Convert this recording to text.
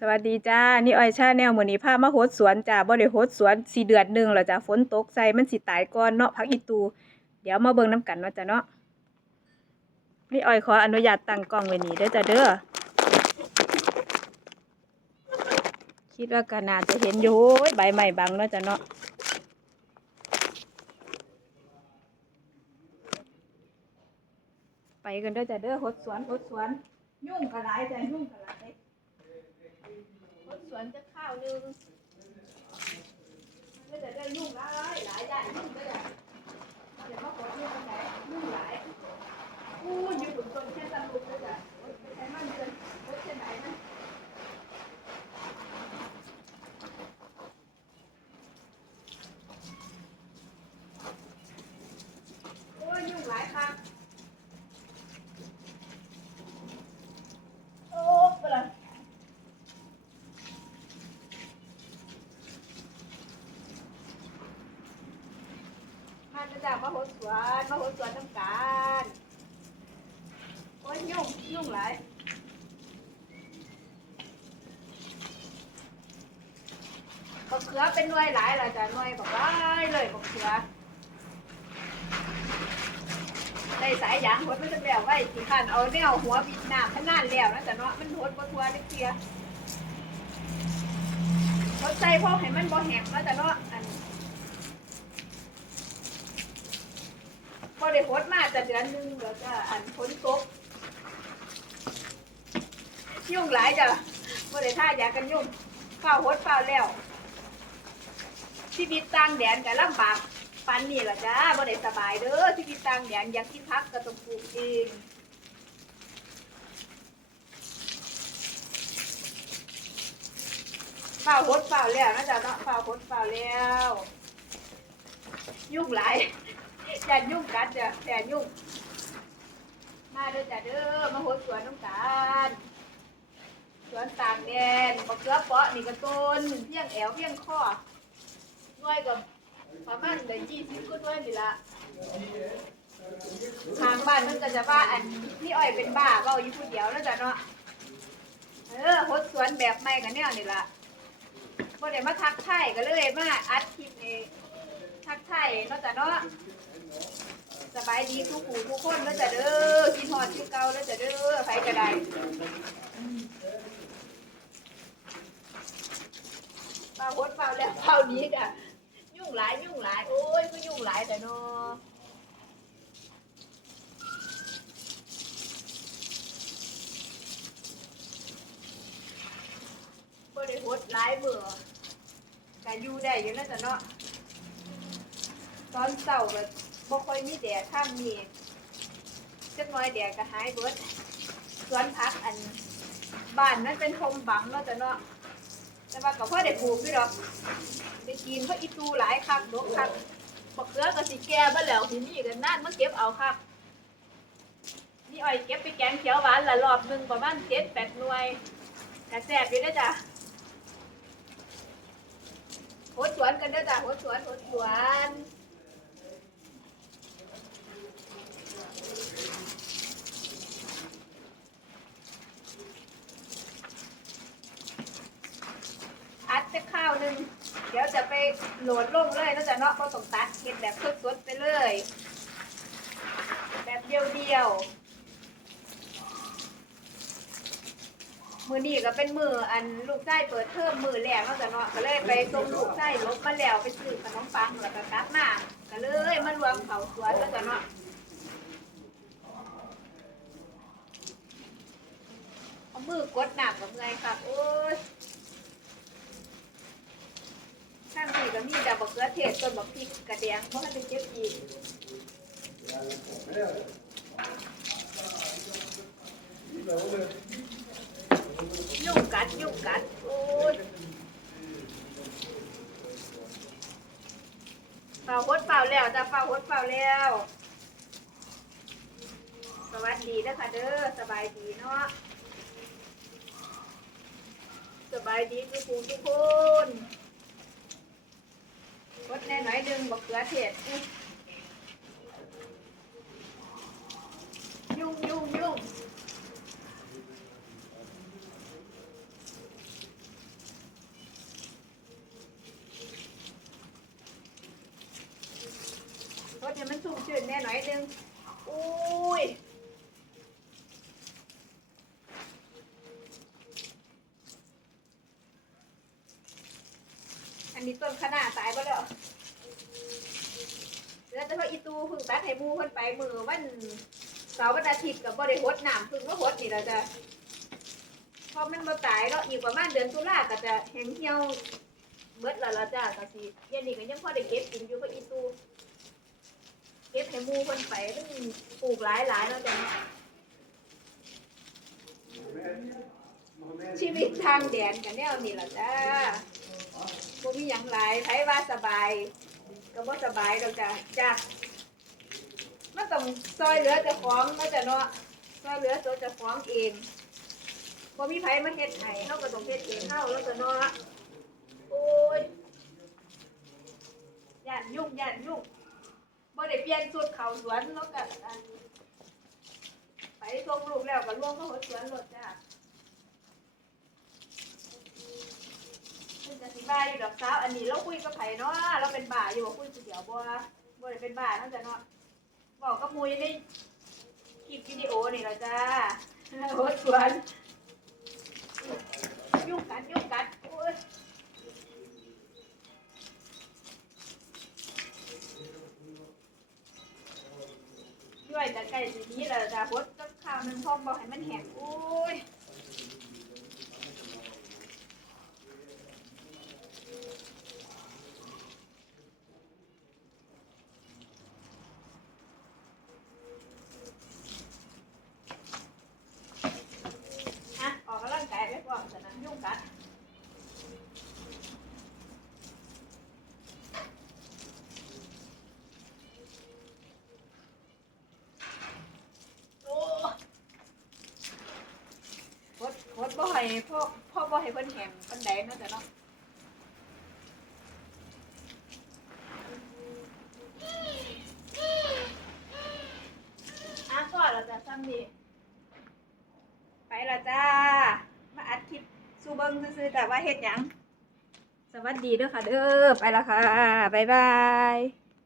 สวัสดีจ้า นี่อ้อยชาแนลมื้อนี้พามาโหดสวนจ้าบ่ได้โหดสวนสี่เดือนหนึ่งแล้วจ้าฝนตกใส่มันสิตายก่อนเนาะผักอีตู เดี๋ยวมาเบิ่งน้ำกันเนาะจ้าเนาะ นี่อ้อยขออนุญาตตั้งกล้องไว้นี่เด้อจ้าเด้อ คิดว่าก็น่าจะเห็นอยู่โอ้ยใบไม้บังเนาะจ้าเนาะไปกันเด้อจ้าเด้อโหดสวนโหดสวน ยุ่งกระไรจ้ายุ่งกระไร วนจะข้าวนึงก็จะได้ยุ่งหลายหลายอย่างยุ่งก็ได้เดี๋ยวมาขอยุ่งกันไหนยุ่งหลายอู้อยู่บนต้นแค่ตะลุกก็ได้ใช้มันเกินรถเช่นไหนนะโอ้ยยุ่งหลายค่ะโอ้ปะล่ะ มาจะจามาโหดสวนมาโหดสวนน้ำการโอ้ยยุ่งยุ่งหลายบักเขือเป็นหน่วยหลายละจ้ะหน่วยบอกว่าเลยบักเขือได้สายยางหดมันจะแล้วไว้ที่ขันเอาแนวหัวบิดน้ำขนาดแล้วนะจ๊ะเนาะมันหดบทัวได้เคลียร์หดใจพอให้มันบ่แหกแล้วจ้ะเนาะอัน พอได้โพสต์มาจะเดือนหนึงแล้วจะอันพ้นตกยุ่งหลายจ้ะพอได้ท่ายากันยุ่งเฝ้าโพสต์เฝ้าแล้วชีวิตต่างแดนก็ลำบากปันนี่ล่ะจ้าบ่ได้สบายเด้อชีวิตต่างแดนอยากกินพักก็ต้องปลูกเองเฝ้าโพสต์เฝ้าแล้วนะจ๊ะเนาะเฝ้าโพสต์เฝ้าแล้ว ยุ่งหลาย อย่ายุ่งกันจ้ะอย่ายุ่ง มาเด้อจ้ะเด้อ มาโหดสวนน้ำตาลสวนต่างแดนบักเกือเปาะนี่ก็ต้นเพียงแอวเพียงข้อหน้อยก็ประมาณได้ยี่สิบก็ด้วยนี่ละทางบ้านมันก็จะว่าอันพี่อ้อยเป็นบ้าเว้าอยู่ผู้เดียวแล้วจ้ะเนาะ เออโหดสวนแบบใหม่กันแนวนี่ละบ่ได้มาทักทายก็เลยมาอัดคลิปนี้ ทักทายเนาะจ้ะเนาะสบายดีทุกผู้ทุกคนเนาะจ้ะเด้อกินฮอดที่เก่าเนาะจ้ะเด้อใครก็ได้เป่าหดเป่าแล้วเป่านี้กะยุ่งหลายยุ่งหลายโอ้ยก็ยุ่งหลายแต่เนาะบ่ได้หดหลายมื้อก็อยู่ได้อยู่เนาะจ้ะเนาะ ตอนเช้าก็บ่ค่อยมีแดดข้างนี้จักหน่อยแดดก็หายเบิดสวนผักอันบ้านนั้นเป็นทมบังเนาะจ้ะเนาะแต่ว่าก็พ่อได้ปลูกอยู่ดอกได้กินเพราะอีตูหลายคักดกคักบักเขือก็สิแก่เบ่แล้วทีนี้ก็นานมาเก็บเอาคักนี่อ้อยเก็บไปแกงเขียวหวานละรอบหนึงประมาณ7-8หน่วยก็แซ่บอยู่เด้อจ้ะโหดสวนกันเด้อจ้ะโหดสวนโหดสวน จะข้าวหนึ่งเดี๋ยวจะไปโหลดลงเลยแล้วจะเนาะก็ต้องตัดเห็ดแบบสดๆไปเลย แบบเดียวๆมือนี้ก็เป็นมืออันลูกไส้เปิดเทอมมือแรกแล้วจะเนาะก็เลยไปส่งลูกไส้ลบมาแล้วไปซื้อขนมปังแล้วก็กลับมาก็เลยมารวมเขาสวนแล้วจะเนาะเอามือกดหนักกับเมื่อยครับโอ้ย ข้างนี้ก็มีดอกบักเขือเทศต้นบักพริกกระเดียงเพราะมันเป็นเก็บอีกยุ่งกัดยุ่งกัดโอ้ยเป่าหดเป่าแล้วจะเป่าหดเป่าแล้ว สวัสดีนะคะเด้อสบายดีเนาะสบายดีทุกผู้ทุกคน รสแน่น้อยดึงบักเขือเทศยุ่งยุ่งยุ่งรสเนี่ยมันสุกจืดแน่น้อยดึงอุ้ย มีต้นขนาดตายไปแล้วแล้วแต่ว่าอีตูเพึ่งตัดให้หมูเพิ่นไปมือวันเสาร์วันอาทิตย์กับบ่ได้หดน้ำเพึ่งว่าหดนี่เราจะพอมันบ่ตายแล้วอีกประมาณเดือนตุลาก็จะแห้งเหี่ยวเบิดแล้วล่ะจ้าก็สิเย็นนี้ก็ยังพอได้เก็บกินอยู่เพราะอีตูเก็บให้หมูเพิ่นไปเพิ่นปลูกหลายหลายๆเนาจ้ะ ชีวิตทางแดนกันแนวนี้ล่ะจ้า บ่มีหยังหลายไผว่าสบาย ก็บ่สบายดอกจ้ะจ้ะมันต้องซอยเหลือเจ้าของเนาะจ้ะเนาะซอยเหลือตัวเจ้าของเองบ่มีไผมาเฮ็ดให้เฮาก็ต้องเฮ็ดเองเฮาแล้วจ้ะเนาะโอ้ยย่านยุ่งย่านยุ่งบ่ได้เปลี่ยนสุดเขาสวนแล้วก็อันไปส่งลูกแล้วก็ล่วงเข้าหัวสวนรถจ้าเพิ่น จะสิบ้าอยู่ดอกสาวอันนี้เราคุยกับไผเนาะเราเป็นบ้าอยู่บ่คุยผู้เดียวบ่บ่ได้เป็นบ้าเนาะจ้ะเนาะบอกกับมูยู่ในคลิปวิดีโอนี่ล่ะจ้าหัวสวนยุ่งกัดยุ่งกัดโอ้ยย่อยจะใกล้สินี้แล้วจ้ะบดกับข้าวหนึงพร้อมบ่ให้มันแห้งโอ้ยอะออกกำลังกายไปก่อนสนะยุ่งกัดโอ้บดบดบ่ให้ พ่อพ่อบ่ให้เพิ่นแห้งปานใดเนาะจ้ะเนาะอะก็แล้วจ้ะซ้ำนี่ไปและจ้า มาอัดคลิปสู่เบิ้งซื่อๆแต่ว่าเฮ็ดหยัง สวัสดีเด้อค่ะเด้อ ไปและค่ะ บ๊ายบาย